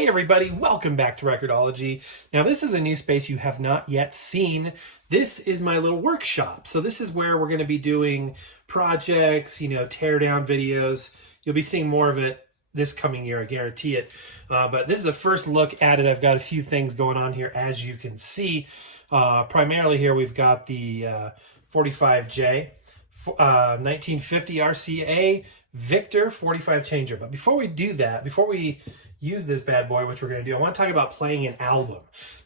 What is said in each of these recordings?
Hey everybody, welcome back to Record-ology. Now this is a new space you have not yet seen. This is my little workshop. So this is where we're going to be doing projects, tear down videos. You'll be seeing more of it this coming year, I guarantee it. But this is a first look at it. I've got a few things going on here, as you can see. Primarily here we've got the 45J, 1950 RCA Victor 45 changer. But before we do that, before we use this bad boy, which we're going to do, I want to talk about playing an album.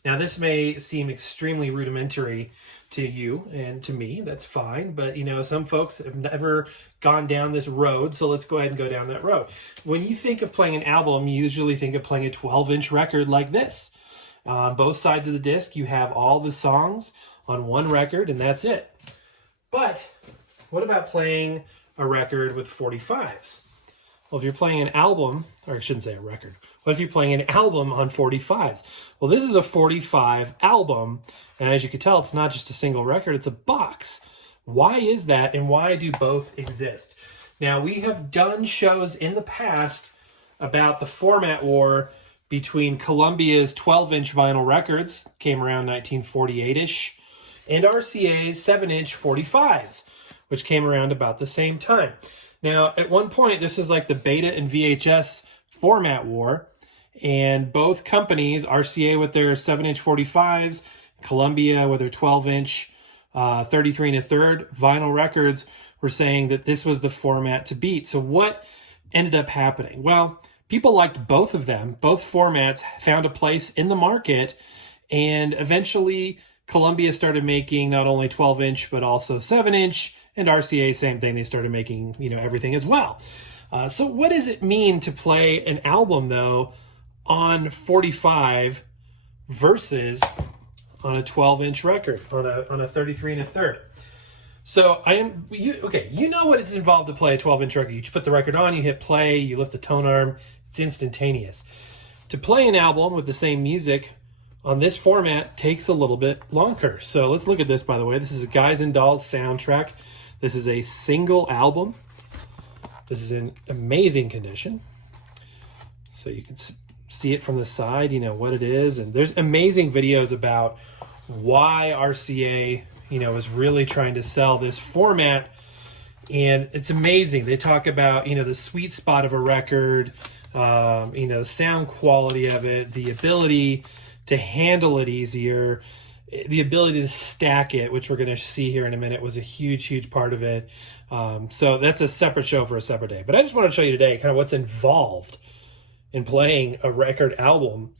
Now this may seem extremely rudimentary to you and to me, that's fine, but some folks have never gone down this road, so let's go ahead and go down that road. When you think of playing an album, you usually think of playing a 12-inch record like this. On both sides of the disc you have all the songs on one record and that's it. But what about playing a record with 45s? Well, if you're playing an album, or I shouldn't say a record, what if you're playing an album on 45s? Well, this is a 45 album, and as you can tell, it's not just a single record, it's a box. Why is that, and why do both exist? Now, we have done shows in the past about the format war between Columbia's 12-inch vinyl records, came around 1948-ish, and RCA's 7-inch 45s, which came around about the same time. Now, at one point, this is like the beta and VHS format war, and both companies, RCA with their 7-inch 45s, Columbia with their 12-inch 33 1/3 vinyl records, were saying that this was the format to beat. So what ended up happening? Well, people liked both of them. Both formats found a place in the market, and eventually Columbia started making not only 12-inch, but also 7-inch, and RCA, same thing, they started making, everything as well. So what does it mean to play an album, though, on 45 versus on a 12-inch record, on a 33 1/3? So you know what it's involved to play a 12-inch record. You just put the record on, you hit play, you lift the tone arm, it's instantaneous. To play an album with the same music on this format takes a little bit longer. So let's look at this, by the way. This is a Guys and Dolls soundtrack. This is a single album. This is in amazing condition. So you can see it from the side, what it is. And there's amazing videos about why RCA, is really trying to sell this format. And it's amazing. They talk about, the sweet spot of a record, the sound quality of it, the ability to handle it easier, the ability to stack it, which we're going to see here in a minute, was a huge part of it. So that's a separate show for a separate day. But I just want to show you today kind of what's involved in playing a record album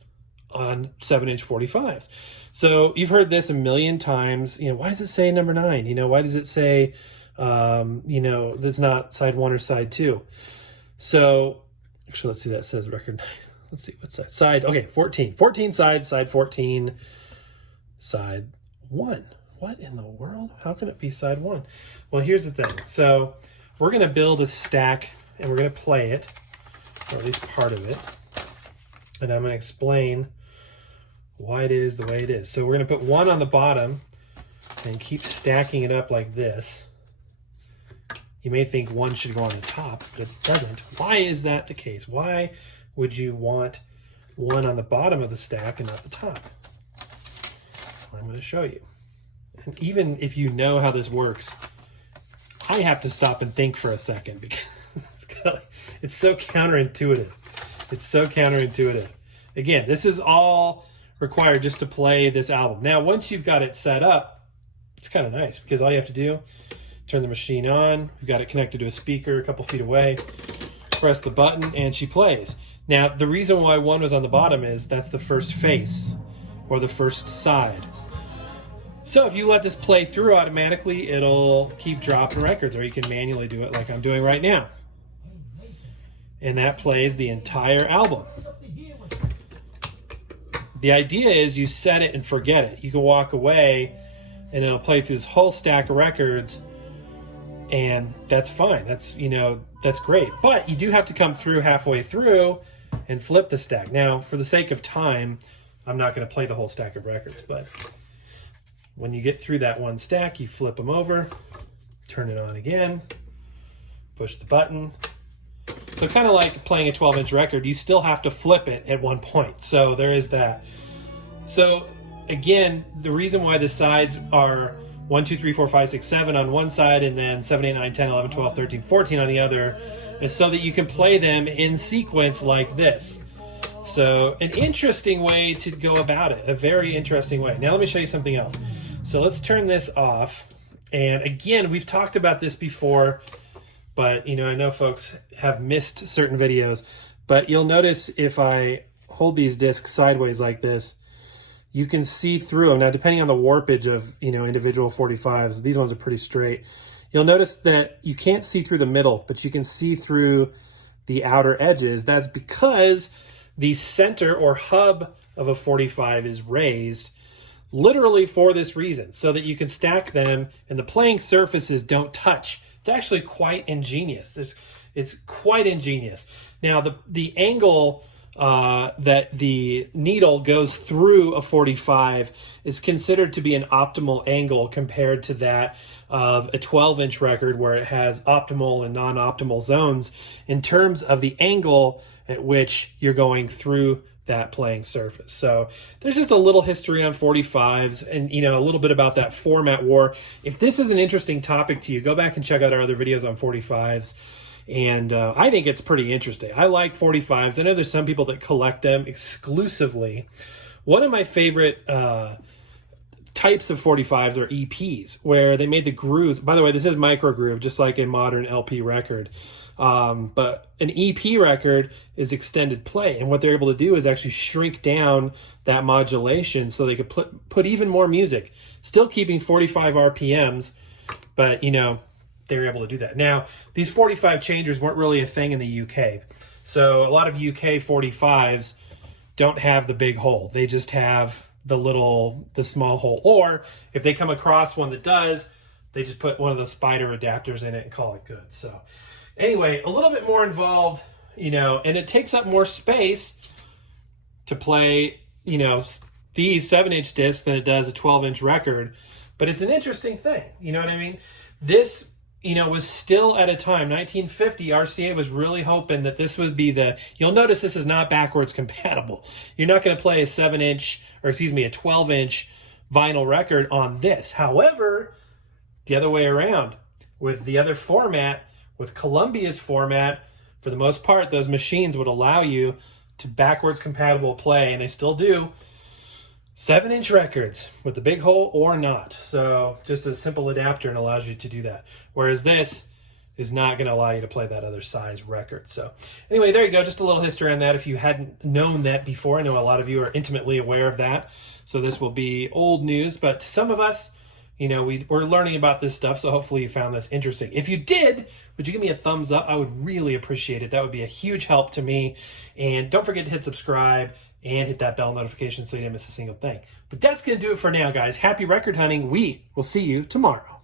on 7-inch 45s. So you've heard this a million times. Why does it say number 9? Why does it say, that's not side 1 or side 2? So actually, let's see, that says record 9. Let's see, what side? Okay, 14. 14 sides, side 14, side 1. What in the world? How can it be side 1? Well, here's the thing. So we're going to build a stack, and we're going to play it, or at least part of it. And I'm going to explain why it is the way it is. So we're going to put 1 on the bottom and keep stacking it up like this. You may think 1 should go on the top, but it doesn't. Why is that the case? Why would you want 1 on the bottom of the stack and not the top? I'm going to show you. And even if you know how this works, I have to stop and think for a second because it's so counterintuitive. It's so counterintuitive. Again, this is all required just to play this album. Now, once you've got it set up, it's kind of nice because all you have to do, turn the machine on. We've got it connected to a speaker a couple feet away. Press the button and she plays. Now, the reason why 1 was on the bottom is that's the first face or the first side. So if you let this play through automatically, it'll keep dropping records, or you can manually do it like I'm doing right now. And that plays the entire album. The idea is you set it and forget it. You can walk away and it'll play through this whole stack of records, and that's fine. That's great. But you do have to come through halfway through and flip the stack. Now, for the sake of time, I'm not going to play the whole stack of records, but when you get through that one stack, you flip them over, turn it on again, push the button, So kind of like playing a 12-inch record, you still have to flip it at one point. So there is that. So again, the reason why the sides are 1, 2, 3, 4, 5, 6, 7 on one side, and then 7, 8, 9, 10, 11, 12, 13, 14 on the other, is so that you can play them in sequence like this. So an interesting way to go about it, a very interesting way. Now let me show you something else. So let's turn this off. And again, we've talked about this before, but you know, I know folks have missed certain videos, but you'll notice if I hold these discs sideways like this, you can see through them. Now, depending on the warpage of, you know, individual 45s, these ones are pretty straight. You'll notice that you can't see through the middle, but you can see through the outer edges. That's because the center or hub of a 45 is raised literally for this reason, so that you can stack them and the playing surfaces don't touch. It's actually quite ingenious. It's quite ingenious. Now, the angle that the needle goes through a 45 is considered to be an optimal angle compared to that of a 12-inch record, where it has optimal and non-optimal zones in terms of the angle at which you're going through that playing surface. So there's just a little history on 45s and, you know, a little bit about that format war. If this is an interesting topic to you, go back and check out our other videos on 45s. And I think it's pretty interesting. I like 45s. I know there's some people that collect them exclusively. One of my favorite types of 45s are EPs, where they made the grooves. By the way, this is micro groove, just like a modern LP record. But an EP record is extended play. And what they're able to do is actually shrink down that modulation so they could put even more music, still keeping 45 RPMs, but, you know, they were able to do that. Now, these 45 changers weren't really a thing in the UK. So a lot of UK 45s don't have the big hole. They just have the small hole. Or if they come across one that does, they just put one of the spider adapters in it and call it good. So anyway, a little bit more involved, you know, and it takes up more space to play, you know, these 7-inch discs than it does a 12-inch record. But it's an interesting thing. You know what I mean? This, you know, was still at a time, 1950, RCA was really hoping that this would be you'll notice this is not backwards compatible. You're not going to play a 7-inch, or excuse me, a 12-inch vinyl record on this. However, the other way around, with the other format, with Columbia's format, for the most part, those machines would allow you to backwards compatible play, and they still do, 7-inch records with the big hole or not. So just a simple adapter and allows you to do that. Whereas this is not going to allow you to play that other size record. So anyway, there you go. Just a little history on that if you hadn't known that before. I know a lot of you are intimately aware of that. So this will be old news, but to some of us, you know, we're learning about this stuff, so hopefully you found this interesting. If you did, would you give me a thumbs up? I would really appreciate it. That would be a huge help to me. And don't forget to hit subscribe and hit that bell notification so you don't miss a single thing. But that's going to do it for now, guys. Happy record hunting. We will see you tomorrow.